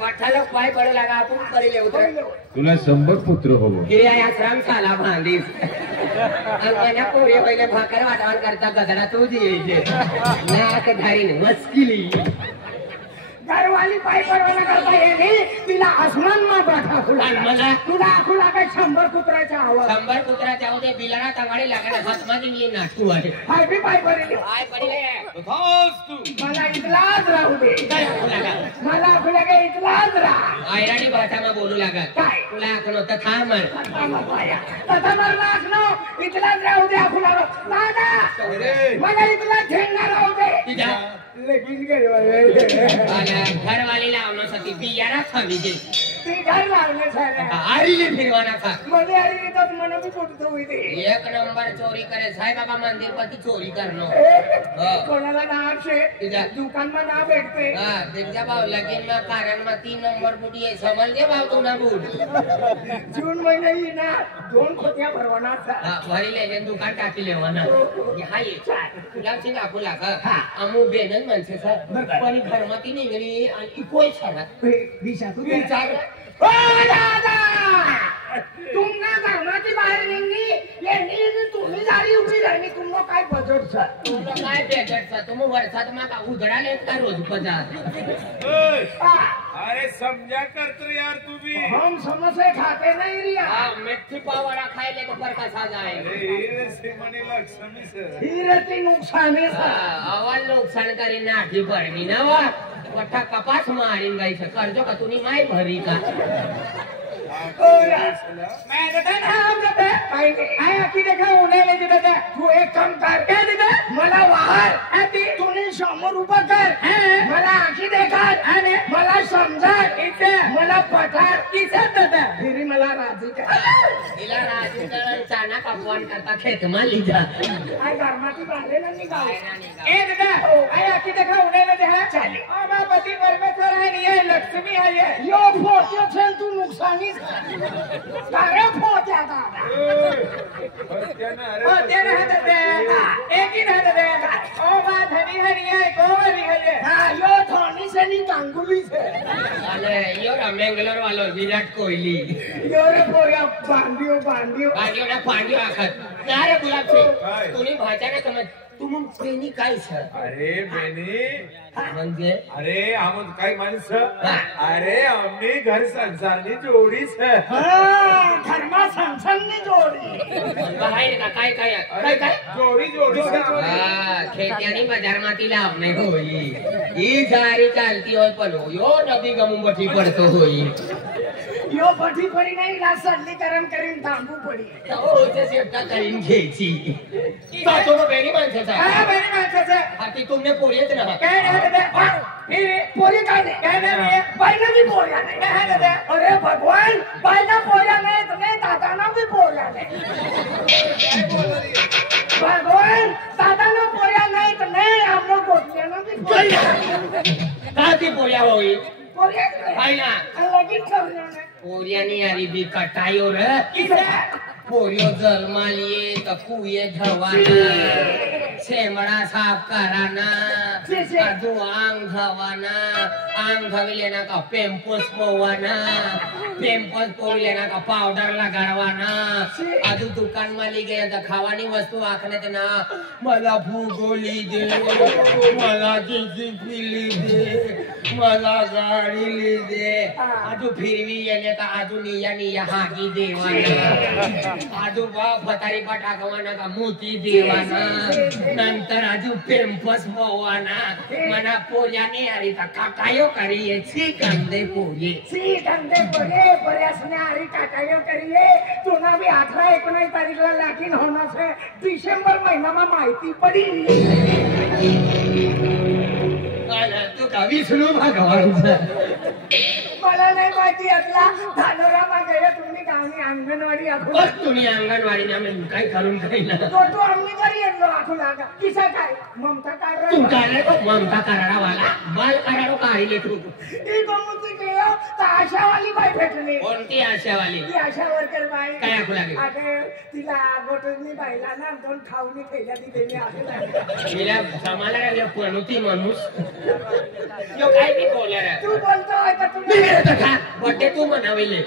बठालो पाय पडू लागा आपण पडले उतर तुला 100 पुत्र हो गिर्या या श्रम साला भांडीस अंगना पोरे पहिले भाकर वाटावण करता गदडा तू दिये नाक धारीने मस्किली घरवाली पाय पडवाना करता येणे तिला आसमान मा बैठा खुला मला तुला खुला काय 100 कुत्राच्या हवा 100 कुत्राच्या होते बिलाना तंगाडी लागणार हातमध्ये मी नाटू आहे हाय बी पाय पडले पाय पडले मला इतलाच राहू दे मला खुला काय इतलाच राह आयराणी भाषा बोलू लागत काय तुला कोण तर थांब तथा मरला असनो इतलाच राहू दे खुला दादा मला इतला ठेंगा राहू दे लगीन घरवाली लावण्यासाठी बियाणा खावी दे ती घर लावले साऱ्या आरीले फिरवाना खा मध्ये आली तर मन भी पोट होई दे एक नंबर चोरी करे साई बाबा मंदिर पर चोरी करनो कोणाला नाव से दुकान में ना बैठते हां देखजा भाव लगीन में कारण में 3 नंबर बुटी है समझ ले भाव तू ना बूट जून महिना ही ना 2 खोट्या भरवाना हां भरी ले दुकान टाकी लेवाना हाय तुला चिंगा फुला का अमू बेनन मनसे सर पण घरमाती निघली आणि कोई छाना दिशा तू विचार ओ दादा तुमने घरमाती बाहेर निघली ये नीज तुम्ही जारी उभी राहिली तुम्हाला काय बजट सर तुला काय बजट सर तुम्ही वर्षात माका उधडा लेत का रोज पजार अरे समझा कर तो यार तू भी हम समोसे खाते नहीं रिया हां मिठी पावड़ा खाए ले तो पर का सा जाएगा हीरे से मने लक्ष्मी सर हीरे ती नुकसान है सर अवल नुकसान करी नाठी पडनी ना वा वठा कपास मारीन गई से कर्जो का तूनी माई भरी का मैं कहता ना हम कहते आया की देखा उन्हें ले देते तू एक काम कर क्या देते मला वाहर आती तूने समोर उभा कर मला आखी देखा आणि मला समजा इथे मला पठार किसे देते फिर मला राजी कर इला राजू करण चाना कापवान करता खेत में ली जा आय घरमाती बांधले ना निघाले ए दादा आया की देखा उन्हें ले दे चले आ पति परमेश्वर है ये लक्ष्मी है यो फोटो छे तू नुकसानी अरे फोट्या दादा त्याने हातात एक ही हातात ओ बा धनी हरी है गोवरी है हां यो धनी से नी गांगुली से अरे यो रमेंगलोर वालो विराट कोहली यो रे पोया बांडियो ना पांडियो आखत अरे गुलाब से तूने भाषा ना समज तुम बेनी काय सर अरे बेनी म्हणजे अरे हम काय माणसं अरे आम्ही घर संसारनी जोडीच धर्मा संसारनी जोडी बाहेर का काय काय काय काय जोडी हां खेत्यानी बाजार माती लाव नाही होई ही सारी चालती होय पण यो नदी गमुंबठी पडतो होई यो पठी पडी नाही रासडलीकरण करीन थांबू पडी हो ते सेफ्टा करीन घ्यायची तो बेनी माणसाचा हां बेनी माणसाचा हाती तुमने पोरीच ना काय नाही दादा पोरी काय नाही बायना भी पोऱ्या नाही दादा अरे भगवान बायना पोऱ्या नाही तुम्ही दादाना भी पोऱ्या नाही भगवान दादाना पोऱ्या नाही तर नाही आम्हाला गोठ्याना भी पोऱ्या का ती पोऱ्या होई पोऱ्या हाय ना लगीन करणार पोऱ्यानी आरी बी कटायो रे किसे पोरियो जन्मालिये तर कुये धवाना शेमडा साफ कराना अजू आंग धवाना आंग धविले ना का पेम्पस पोवाना पेम्पस पोवले ना का पावडर लगाडवाना अजू दुकान माली गे तर खावानी वस्तू आखण्यात ना मला भूगोली दे मला जिजी पिली दे मला गाडी दे अजू फिरवी येणे का अजू निया हागी देवाना आजू फतारी पटाकवाना का मोती देवाना नंतर आजू पेम्पस पोवाना मना पोल्याने आरी का काकायो करिये सी कंदे पोये पर्यासने आरी काकायो करिये तुना भी 18-19 तारीखला लगीन होना से डिसेंबर महीना में माहिती पड़ी तू का विष्णू भगवान मला नाही माहिती असला धानोरामा गेले तुम्ही गावनी अंगणवाडी आखू बस तुम्ही अंगणवाडी आम्ही काय करून काही ना तो आम्ही घरी येलो आखू लागा किसा काय ममता काय तू काय ममता कराडा वाला बाल कराडो काढले तू ई गमुती गेला तर आशावाली बाई भेटली. कोणती आशावाली? ती आशा वर्कर बाई. काय ऐकू लागली? अगं तिला गोटनी बाईला ना 2 खाऊनी पहिल्या दिलेली आहे. तिला समाला लागलं पणती माणूस यो काय बी बोलला. तू बोलतोय का तू? बड्डे तू म्हणाविले.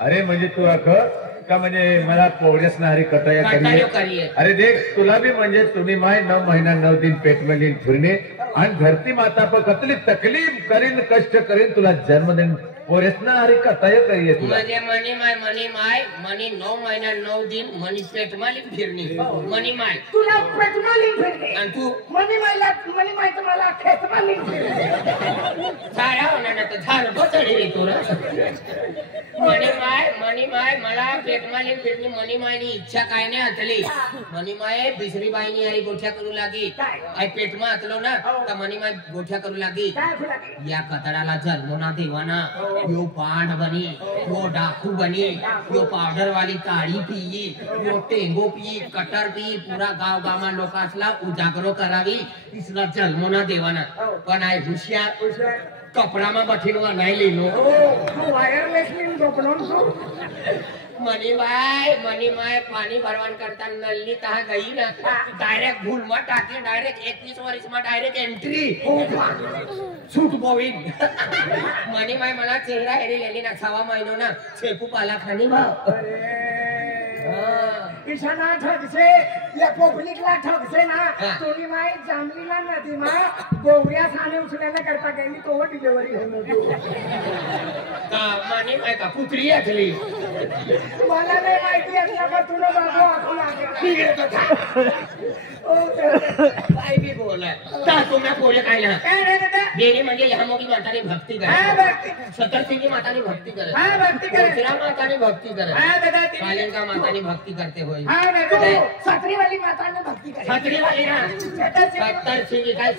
अरे म्हणजे तू अखं का म्हणजे मला पोवड्यास नारी कटाया करिए. अरे देख तुला भी म्हणजे तुम्ही माय 9 महीना 9 दिन पेट में लीन फिरने आणि धरती माता पर कतली तकलीफ करीन कष्ट करीन तुला जन्म देन पोरेस नारी कटाया करिए तुला. म्हणजे मनी 9 महिना 9 दिन मनी पेट माली फिरणी मनी माय तुला पेटमाली फिरणे आणि तू मनी माय तर मला खेतमाली फिरणे. साऱ्या होणार तर झालं बसडी रे तुला. मनी माय मला पेटमाली फिरणी मनी मायनी इच्छा काय नाही हतली. मनी माय दुसरी बाईनी यारी गोठ्या करू लागी. आई पेटमा हतलो ना तर मनी माय गोठ्या करू लागी. काय फुलाकी? या कतडाला जन्मोना देवाना यो पांड बनी यो डाकू बनी यो पावडर वाली काळी पिई यो टेंगो पिई कटर पिई पूरा गाव गामा लोकांसला उजागरो करावी इसला जन्मोना देवाना. पण आहे हुशियार कपडामा बठीनवा नाही लिहिलो. तू वायरलेस लिहून झोपलो तू. मनी माय पाणी भरवान करता नल्ली तहा गई ना डायरेक्ट भूलमा टाकली. डायरेक्ट 21 वर्षमा डायरेक्ट एंट्री सूट बोवीन. मनी माय मला चेहरा हेरी लेली ना 6 महिनो ना छेपू पाला खानी भाव. ईशाना ठगसे या पब्लिकला ठगसे ना. तुम्ही माय जांभलीला नदी मा गोवऱ्या साने उचल्याने करता गेली तो डिलिव्हरी होईल. मनी माय का पुत्री असली. मला नाही माहिती असल्यावर तुला बाबू आखू लागेल. काय बी बोलाय ता तुम्ही बोले काय ना. काय रे दादा? देवी म्हणजे ह्या मोठी माताने भक्ती हा करे. भक्ती. सतरसिंगी माताने भक्ती करे. हा भक्ती करे. दुसऱ्या माताने भक्ती करे. हा दादा. कालिंका माताने भक्ती करते होय. हा दादा. सत्रीवाली माताने भक्ती करे. छत्री वाली ना सतरसिंगी. सतरसिंगी काय